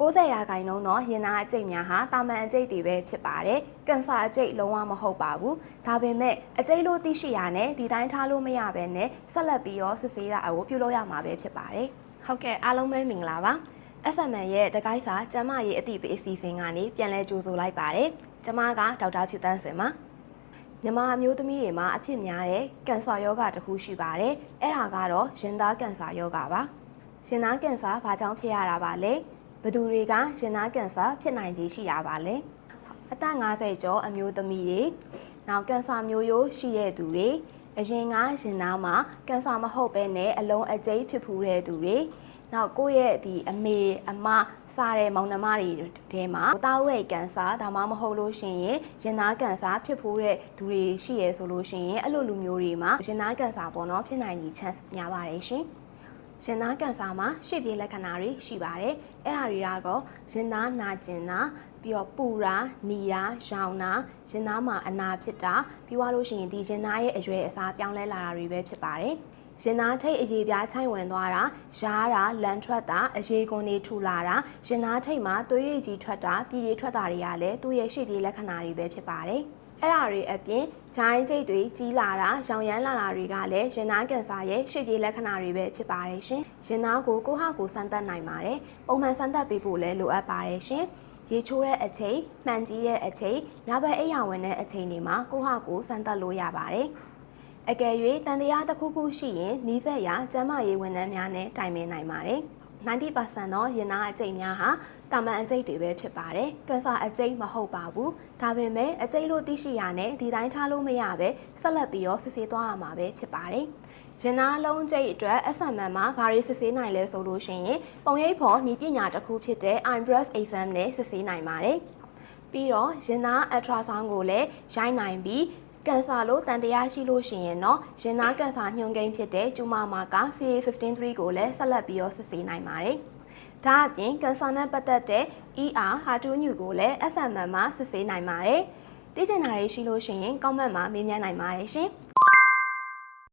90ရာခိုင်နှုန်းသောရင်သားအကျိတ်များဟာတာမန်အကျိတ်တွေပဲဖြစ်ပါတယ်။ကင်ဆာအကျိတ်လုံးဝမဟုတ်ပါဘူး။ဒါပေမဲ့အကျိတ်လို့သိရှိရနဲ့ဒီတိုင်းထားလို့မရဘဲနဲ့ဆက်လက်ပြီးတော့စစ်ဆေးတာအကိုပြုလုပ်ရမှာပဲဖြစ်ပါတယ်။ဟုတ်ကဲ့အားလုံးပဲမင်္ဂလာပါ။ SMN ရဲ့တကိုင်းစာကျမရေးအသိပေးအစီအစဉ်ကနေပြန်လည်ကြိုဆိုလိုက်ပါတယ်။ကျမကဒေါက်တာဖြူတန်းစင်ပါ။မြန်မာအမျိုးသမီးတွေမှာအဖြစ်များတဲ့ကင်ဆာရောဂါတစ်ခုရှိပါတယ်။အဲ့ဒါကတော့ရင်သားကင်ဆာရောဂါပါ။ရင်သားကင်ဆာဘာကြောင့်ဖြစ်ရတာပါလဲ။ ဘယ်သူတွေကရင်သားကင်ဆာဖြစ်နိုင်ခြေရှိရပါလဲ။အသက်50ကျော်အမျိုးသမီးတွေနောက်ကင်ဆာမျိုးရိုးရှိတဲ့သူတွေအရင်ကရင်သားမှာကင်ဆာမဟုတ်ဘဲနဲ့အလုံးအကျိတ်ဖြစ်ဖူးတဲ့သူတွေနောက်ကိုယ့်ရဲ့ဒီအမေအမစားတဲ့မောင်နှမတွေထဲမှာတာဝဲကင်ဆာဒါမှမဟုတ်လို့ရှိရင်ရင်သားကင်ဆာဖြစ်ဖူးတဲ့သူတွေရှိရဲဆိုလို့ရှိရင်အဲ့လိုလူမျိုးတွေမှာရင်သားကင်ဆာပေါ့နော်ဖြစ်နိုင်ခြေ chance များပါတယ်ရှင် ရင်သားကင်ဆာမှာရှေ့ပြေးလက္ခဏာတွေရှိပါတယ်။အဲ့ဒါတွေကတော့ရင်သားနာကျင်တာပြီးတော့ပူတာ၊နီတာ၊ရောင်တာရင်သားမှာအနာဖြစ်တာပြီးသွားလို့ရှိရင်ဒီရင်သားရဲ့အရွယ်အစားပြောင်းလဲလာတာတွေပဲဖြစ်ပါတယ်။ရင်သားထိတ်အရေးပြားချိုင်ဝင်သွားတာရှားတာလန်ထွက်တာအရေးကွန်တွေထူလာတာရင်သားထိတ်မှာသွေးရည်ကြီးထွက်တာပြည်ရည်ထွက်တာတွေကလည်းသူ့ရဲ့ရှေ့ပြေးလက္ခဏာတွေပဲဖြစ်ပါတယ်။ အဲ့ဒါတွေအပြင်ဂျိုင်းကျိတ်တွေကြီးလာတာရောင်ရမ်းလာတာတွေကလည်းရင်သားကင်ဆာရဲ့ရှေ့ပြေးလက္ခဏာတွေပဲဖြစ်ပါတယ်ရှင်။ရင်သားကိုကိုယ့်ဟာကိုယ်စမ်းသပ်နိုင်ပါတယ်။ပုံမှန်စမ်းသပ်ပေးဖို့လည်းလိုအပ်ပါတယ်ရှင်။ရေချိုးတဲ့အချိန်မှန်ကြီးတဲ့အချိန်ညဘက်အိပ်ယာဝင်တဲ့အချိန်တွေမှာကိုယ့်ဟာကိုယ်စမ်းသပ်လို့ရပါတယ်။အကယ်၍တန်တရားတစ်ခုခုရှိရင်နီးစက်ရာကျန်းမာရေးဝန်ထမ်းများနဲ့တိုင်ပင်နိုင်ပါတယ်။ 90%တော့ရင်သားအကျိတ်များဟာတာမန်အကျိတ်တွေပဲဖြစ်ပါတယ်။ကင်ဆာအကျိတ်မဟုတ်ပါဘူး။ဒါပေမဲ့အကျိတ်လို့သိရှိရနဲ့ဒီတိုင်းထားလို့မရပဲဆက်လက်ပြီးတော့စစ်ဆေးသွားရမှာပဲဖြစ်ပါတယ်။ရင်သားလုံးကျိတ်အတွက် SMN မှာဘာတွေစစ်ဆေးနိုင်လဲဆိုလို့ရှိရင်ပုံရိပ်ဖော်ဤပညာတစ်ခုဖြစ်တဲ့ iBreast exam နဲ့စစ်ဆေးနိုင်ပါတယ်။ပြီးတော့ရင်သား ultrasound ကိုလည်းရိုက်နိုင်ပြီး ကင်ဆာလို့တန်တရားရှိလို့ရှိရင်တော့ရင်သားကင်ဆာညွှန်ကိန်းဖြစ်တဲ့ကျူမာမာက CA153 ကိုလည်းဆက်လက်ပြီးတော့စစ်ဆေးနိုင်ပါတယ်။ဒါအပြင်ကင်ဆာနဲ့ပတ်သက်တဲ့ ER HER2 ညူကိုလည်း SMN မှာစစ်ဆေးနိုင်ပါတယ်။သိချင်တာတွေရှိလို့ရှိရင် comment မှာမေးမြန်းနိုင်ပါတယ်ရှင်။